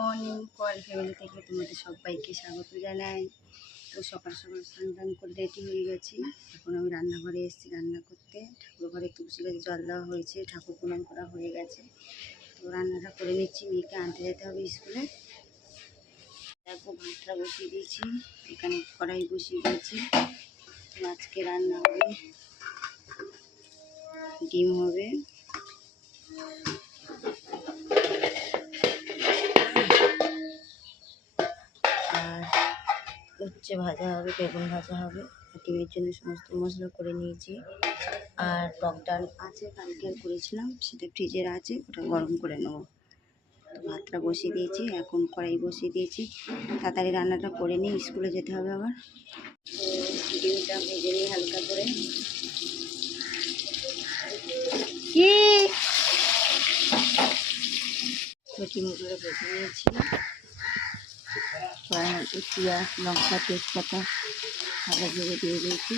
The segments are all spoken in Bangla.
মর্নিং কল, ফ্যামিলি থেকে তোমাদের সবাইকে স্বাগত জানাই। তো সকাল সকাল স্নান টান করে রেডি হয়ে গেছি। এখন আমি রান্নাঘরে এসেছি রান্না করতে। ঠাকুর ঘরে তুলসী গাছে জল দেওয়া হয়েছে, ঠাকুর প্রণাম করা হয়ে গেছে। তো রান্নাটা করে নিচ্ছি, মেয়েকে আনতে যেতে হবে স্কুলে। দেখো, ভাতটা বসিয়ে দিয়েছি, এখানে কড়াই বসিয়ে দিয়েছি। আজকে রান্না হবে, ডিম হবে। উচ্ছে ভাজা হবে, বেগুন ভাজা হবে। ডিমের জন্য সমস্ত মশলা করে নিয়েছি। আর টক ডাল আছে, কালকে করেছিলাম। সেটা ফ্রিজের আছে, ওটা গরম করে নেব। তো ভাতটা বসিয়ে দিয়েছি, এখন কড়াই বসিয়ে দিয়েছি। তাড়াতাড়ি রান্নাটা করে নিই, স্কুলে যেতে হবে আবার। তো ডিমটা ভেজে নিই হালকা করে। কি? ডিমগুলো ভেজে নিয়েছি। পেঁয়াজ লঙ্কা তেজপাতা সাদা জিরে দিয়ে দিয়েছি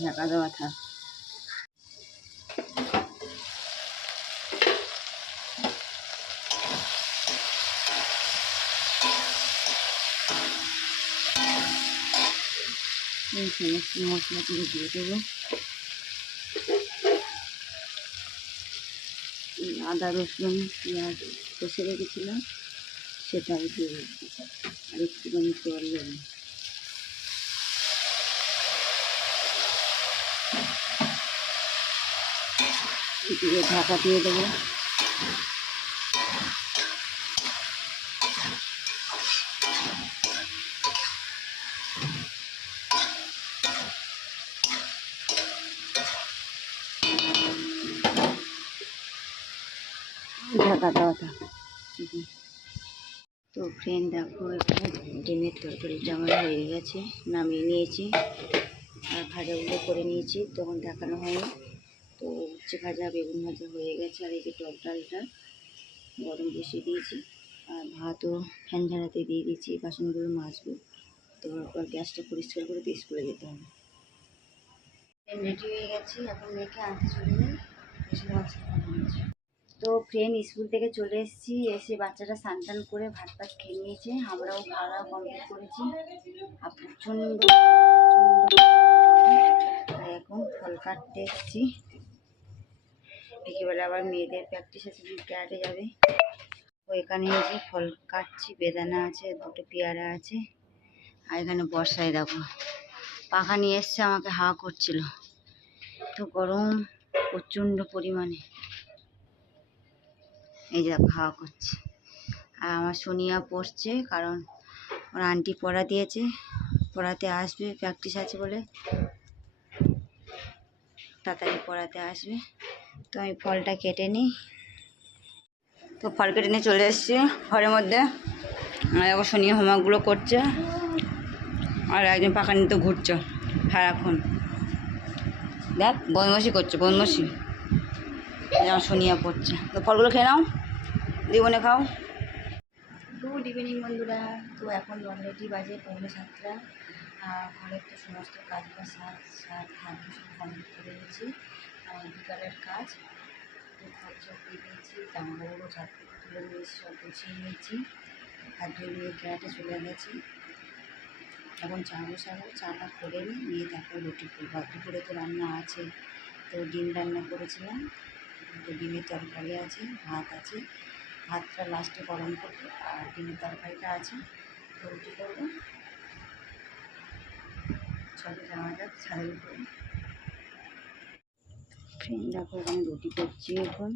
ঢাকা দেওয়া থাক এই সমস্ত মশলাগুলো দিয়ে দেবো আদা, রসুন, পেঁয়াজ কষে রেখেছিলাম সেটাই দিয়ে দেবো আর একটুখানি তেল দেবো ঢাকা দিয়ে দেবো। ঢাকা দেওয়া থাক। তো ফ্রেন্ড দেখো, এখানে ডিমের তরকারিটা আমার হয়ে গেছে, নামিয়ে নিয়েছি। আর ভাজাগুলো করে নিয়েছি, তখন দেখানো হয়নি। তো উচ্ছে ভাজা, বেগুন ভাজা হয়ে গেছে, আর এই যে টক ডালটা গরম বসিয়ে দিয়েছি। আর ভাতও ফ্যান ঝাড়াতে দিয়ে দিয়েছি বাসনগুলো মাজবো। তো তারপর গ্যাসটা পরিষ্কার করে দিয়ে স্কুলে যেতে হবে। রেডি হয়ে গেছি, এখন মেয়েকে আনতে চলে যাই। এসে। তো ফ্রেন্ড স্কুল থেকে চলে এসেছি, এসে বাচ্চাটা স্নান টান করে ভাত ফাত খেয়ে নিয়েছে, আমরাও খাওয়া কমপ্লিট করেছি। আর প্রচণ্ড এখন ফল কাটতে এসেছি। বিকেলবেলা আবার মেয়েদের প্র্যাকটিস আছে ক্যারাটে যাবে। তো এখানে এসে ফল কাটছি, বেদানা আছে, দুটো পেয়ারা আছে। আর এখানে বর্ষায় দেখো, পাখা নিয়ে এসছে, আমাকে হাওয়া করছিল। তো গরম, প্রচণ্ড পরিমাণে। এই যে খাওয়া করছে। আর আমার সোনিয়া পড়ছে, কারণ ওর আন্টি পড়া দিয়েছে, পড়াতে আসবে প্র্যাকটিস আছে বলে। তাড়াতাড়ি পড়াতে আসবে। তো আমি ফলটা কেটে নিই। তো ফল কেটে নিয়ে চলে এসেছি ঘরের মধ্যে। আর সোনিয়া হোমওয়ার্কগুলো করছে। আর একজন পাখা নিতে ঘুরছে, সারাক্ষণ। দেখ বদমাসি করছে বদমাসি যেমন সোনিয়া পড়ছে। তো ফলগুলো খেয়ে নাও, দিবনে খাও। গুড ইভিনিং বন্ধুরা। তো এখন অলরেডি বাজে পৌনে সাতটা। আর ঘরের তো সমস্ত কাজ বা সাত সাত হাত সব কমপ্লিট করে দিয়েছি আর বিকালের কাজ ঘর সব দিয়ে দিয়েছি চার থেকে তুলে নিয়েছি, সব গুছিয়ে নিয়েছি। হাত ধুয়ে নিয়ে কেরাটে চলে গেছি। এখন চা বসাবো চাটা করে নিই, নিয়ে তারপর রুটি করব। আর দুপুরে তো রান্না আছে, তো ডিম রান্না করেছিলাম। তো ডিমের তরকারি আছে, ভাত আছে। ভাতটা লাস্টে গরম করব আর ডিমের তরকারিটা আছে। তো রুটি করব। চলো যাওয়া যাক ছাদের উপরে ফ্রেন্ড দেখো ওখানে রুটি করছি এখন।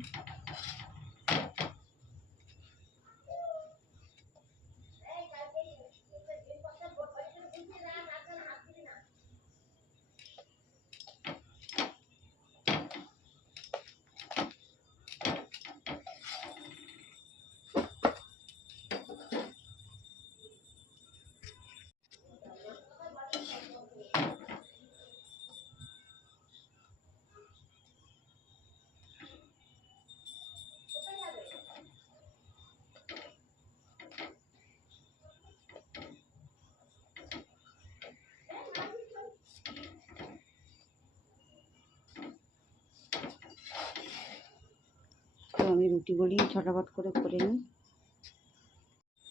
আমি রুটি রুটিগুলি ছটাপট করে করে নিই।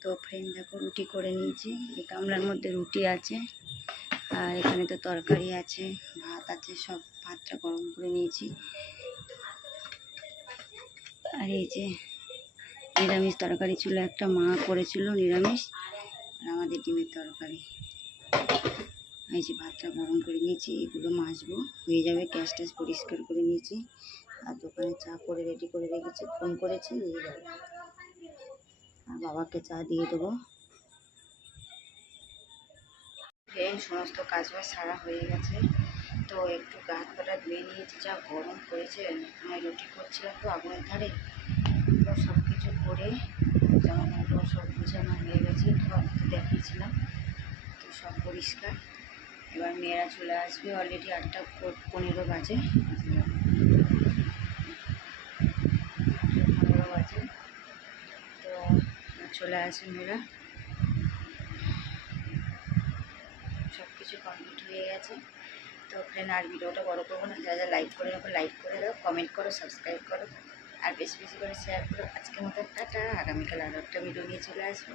তো ফ্রেন্ড দেখো রুটি করে নিয়েছি। এই গামলার মধ্যে রুটি আছে, আর এখানে তো তরকারি আছে, ভাত আছে, সব ভাতটা গরম করে নিয়েছি। আর এই যে নিরামিষ তরকারি ছিল, একটা মা করেছিল নিরামিষ, আর আমাদের ডিমের তরকারি। এই যে ভাতটা গরম করে নিয়েছি, এগুলো মাজবো, হয়ে যাবে গ্যাস ট্যাস পরিষ্কার করে নিয়েছি। আর দোকানে চা করে রেডি করে রেখেছি ফোন করেছি নিয়ে যাবে আর বাবাকে চা দিয়ে দেবো। ফ্রেন্ড সমস্ত কাজ সারা হয়ে গেছে। তো একটু গা ধুয়ে নিয়েছি, যা গরম পড়েছে আমি রুটি করছিলাম তো আগুনের ধারে। তো সব কিছু করে জামা কাপড় সব গুছানো হয়ে গেছে তো দেখিয়েছিলাম। তো সব পরিষ্কার। এবার মেয়েরা চলে আসবে অলরেডি আটটা পনেরো বাজে পনেরো বাজে তো চলে আসুন মেয়েরা সব কিছু কমপ্লিট হয়ে গেছে। তো ফ্রেন্ড আর ভিডিওটা বড় করব না। যারা লাইক করে রাখো লাইক করে দাও কমেন্ট করো সাবস্ক্রাইব করো। আর বেশি বেশি করে শেয়ার করো। আজকের মতো টাটা। আগামীকাল আরও একটা ভিডিও নিয়ে চলে আসব।